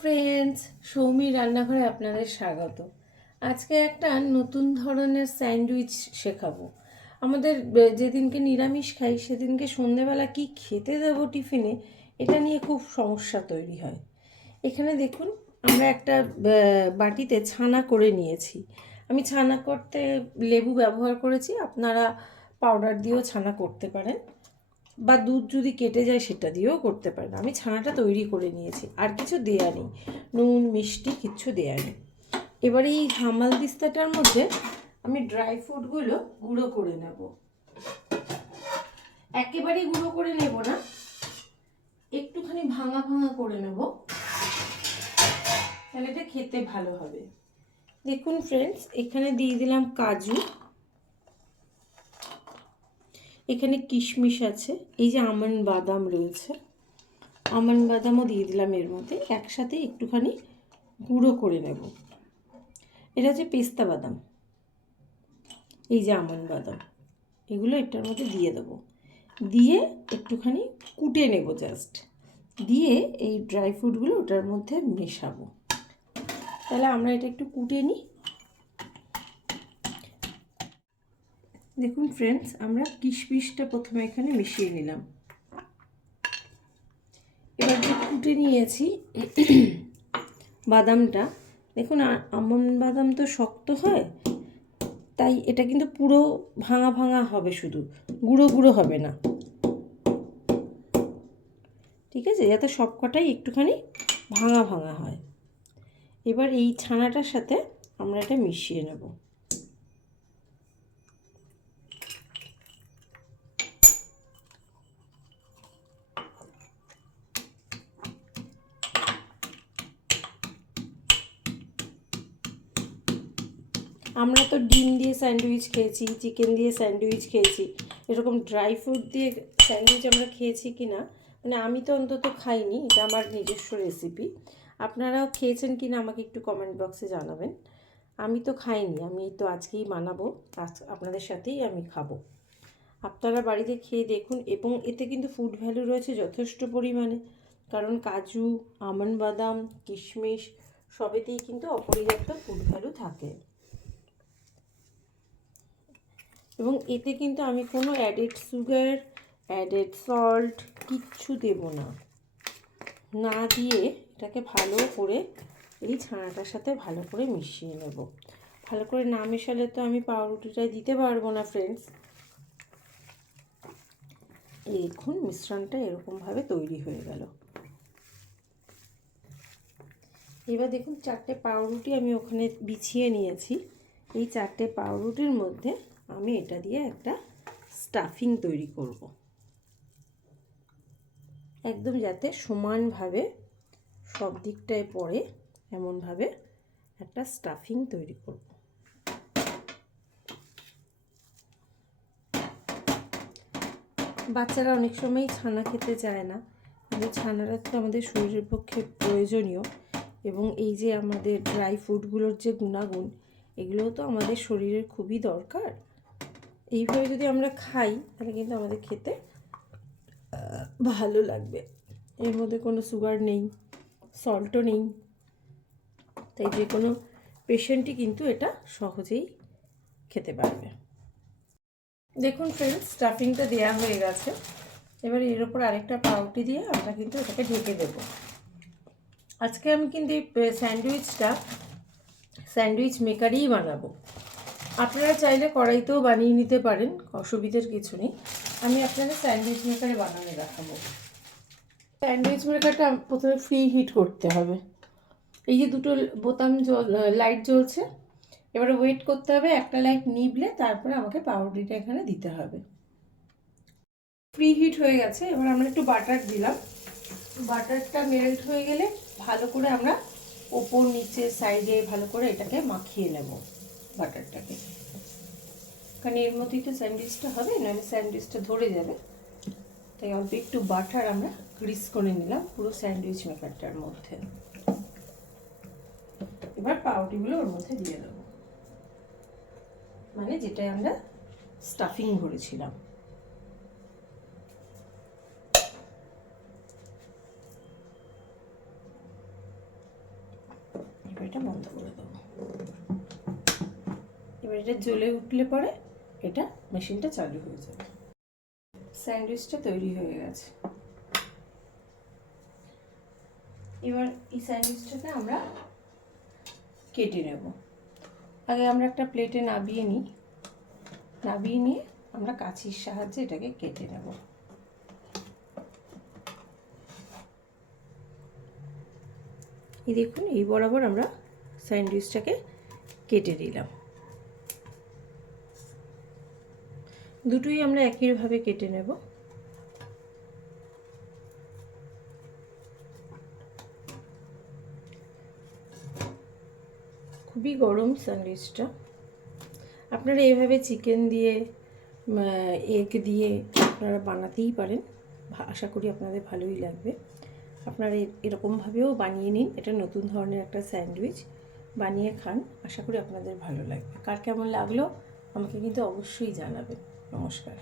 Friends, Soumi রান্নাঘরে আপনাদের স্বাগত। আজকে একটা নতুন ধরনের স্যান্ডউইচ শেখাবো। আমাদের যেদিনকে নিরামিষ খাই সেদিনকে সন্ধেবেলা কি খেতে দেবো টিফিনে, এটা নিয়ে খুব সমস্যা তৈরি হয়। এখানে দেখুন, আমরা একটা বাটিতে ছানা করে নিয়েছি। আমি ছানা করতে লেবু ব্যবহার করেছি, আপনারা পাউডার দিয়েও ছানা করতে পারেন, বা দুধ যদি কেটে যায় সেটা দিয়েও করতে পারেন। আমি ছানাটা তৈরি করে নিয়েছি, আর কিছু দেয়া নেই, নুন মিষ্টি কিচ্ছু দেয়া নেই। এবার এই হামাল দিস্তাটার মধ্যে আমি ড্রাই ফ্রুটগুলো গুঁড়ো করে নেব। একেবারেই গুঁড়ো করে নেব না, একটুখানি ভাঙা ভাঙা করে নেব, তাহলে এটা খেতে ভালো হবে। দেখুন ফ্রেন্ডস, এখানে দিয়ে দিলাম কাজু, এখানে কিশমিশ আছে, এই যে আমন্ড বাদাম রয়েছে, আমন্ড বাদামও দিয়ে দিলাম এর মধ্যে, একসাথে একটুখানি গুঁড়ো করে নেব। এটা হচ্ছে পেস্তা বাদাম, এই যে আমন্ড বাদাম, এগুলো এটার মধ্যে দিয়ে দেবো, দিয়ে একটুখানি কুটে নেব জাস্ট, দিয়ে এই ড্রাই ফ্রুটগুলো ওটার মধ্যে মেশাবো। তাহলে আমরা এটা একটু কুটে নিই। দেখুন ফ্রেন্ডস, আমরা কিশমিশটা প্রথমে এখানে মিশিয়ে নিলাম। এবার যে কুটে নিয়েছি বাদামটা, দেখুন আমন্ড বাদাম তো শক্ত হয়, তাই এটা কিন্তু পুরো ভাঙা ভাঙা হবে, শুধু গুঁড়ো গুঁড়ো হবে না, ঠিক আছে, যাতে সব কটাই একটুখানি ভাঙা ভাঙা হয়। এবার এই ছানাটার সাথে আমরা এটা মিশিয়ে নেব। আমরা তো ডিম দিয়ে স্যান্ডউইচ খেয়েছি, চিকেন দিয়ে স্যান্ডউইচ খেয়েছি, এরকম ড্রাই ফ্রুট দিয়ে স্যান্ডউইচ আমরা খেয়েছি কি না, মানে আমি তো অন্তত খাইনি, এটা আমার নিজস্ব রেসিপি। আপনারাও খেয়েছেন কি না আমাকে একটু কমেন্ট বক্সে জানাবেন। আমি তো খাইনি, আমি তো আজকেই বানাবো, আপনাদের সাথেই আমি খাবো। আপনারা বাড়িতে খেয়ে দেখুন, এবং এতে কিন্তু ফুড ভ্যালু রয়েছে যথেষ্ট পরিমাণে, কারণ কাজু, আমন্ড বাদাম, কিশমিশ সবেতেই কিন্তু অপরিহার্য ফুড ভ্যালু থাকে। এবং এতে কিন্তু আমি কোনো অ্যাডেড সুগার, অ্যাডেড সল্ট কিচ্ছু দেব না, না দিয়ে এটাকে ভালো করে এই ছানাটার সাথে ভালো করে মিশিয়ে নেব। ভালো করে না মেশালে তো আমি পাউরুটিটা দিতে পারবো না ফ্রেন্ডস। এই দেখুন, মিশ্রণটা এরকমভাবে তৈরি হয়ে গেল। এবার দেখুন, 4টে পাউরুটি আমি ওখানে বিছিয়ে নিয়েছি। এই 4টে পাউরুটির মধ্যে আমি এটা দিয়ে একটা স্টাফিং তৈরি করব, একদম যাতে সমানভাবে সব দিকটায় পড়ে এমনভাবে একটা স্টাফিং তৈরি করব। বাচ্চারা অনেক সময়ই ছানা খেতে চায় না, কিন্তু ছানাটা তো আমাদের শরীরের পক্ষে প্রয়োজনীয়, এবং এই যে আমাদের ড্রাই ফ্রুটগুলোর যে গুণাগুণ, এগুলোও তো আমাদের শরীরের খুবই দরকার। এইভাবে যদি আমরা খাই তাহলে কিন্তু আমাদের খেতে ভালো লাগবে। এর মধ্যে কোনো সুগার নেই, সল্টও নেই, তাই যে কোনো পেশেন্টই কিন্তু এটা সহজেই খেতে পারবে। দেখুন ফ্রেন্ডস, স্টাফিংটা দেওয়া হয়ে গেছে। এবার এর ওপর আরেকটা পাউরুটি দিয়ে আমরা কিন্তু এটাকে ঢেকে দেব। আজকে আমি কিন্তু এই স্যান্ডউইচটা স্যান্ডউইচ মেকারেই বানাবো। আপনারা চাইলে কড়াইতেও বানিয়ে নিতে পারেন, অসুবিধার কিছু নেই। আমি আপনাদের স্যান্ডউইচ মেকারে বানানো দেখাবো। স্যান্ডউইচ মেকারটা প্রথমে ফ্রি হিট করতে হবে। এই যে দুটো বোতাম লাইট জ্বলছে, এবারে ওয়েট করতে হবে একটা লাইট নিভলে তারপরে আমাকে পাউরুটিটা এখানে দিতে হবে। প্রি হিট হয়ে গেছে, এবার আমরা একটু বাটার দিলাম। বাটারটা মেল্ট হয়ে গেলে ভালো করে আমরা ওপর নিচে সাইডে ভালো করে এটাকে মাখিয়ে নেব বাটারটাকে, কারণ এর মধ্যেই তো স্যান্ডউইচটা হবে, নাহলে স্যান্ডউইচটা ধরে যাবে। তাই অল্প একটু বাটার আমরা গ্রিস করে নিলাম পুরো স্যান্ডউইচ মেকারটার মধ্যে। এবার পাউরুটিগুলো ওর মধ্যে দিয়ে দেবো, মানে যেটাই আমরা স্টাফিং ভরেছিলাম। এটা বন্ধ করে দেবো। এবার এটা জ্বলে উঠলে পরে এটা মেশিনটা চালু হয়ে যাবে। স্যান্ডউইচটা তৈরি হয়ে গেছে। এবার এই স্যান্ডউইচটাকে আমরা কেটে নেব। আগে আমরা একটা প্লেটে নাবিয়ে নিয়ে আমরা কাঁচির সাহায্যে এটাকে কেটে নেব। এই দেখুন, এই বরাবর আমরা স্যান্ডউইচটাকে কেটে নিলাম। দুটোই আমরা একইভাবে কেটে নেব। খুবই গরম স্যান্ডউইচটা। আপনারা এইভাবে চিকেন দিয়ে এগ দিয়ে আপনারা বানাতেই পারেন, আশা করি আপনাদের ভালোই লাগবে। আপনারা এরকমভাবেও বানিয়ে নিন, এটা নতুন ধরনের একটা স্যান্ডউইচ বানিয়ে খান, আশা করি আপনাদের ভালো লাগবে। কার কেমন লাগলো আমাকে কিন্তু অবশ্যই জানাবেন। নমস্কার।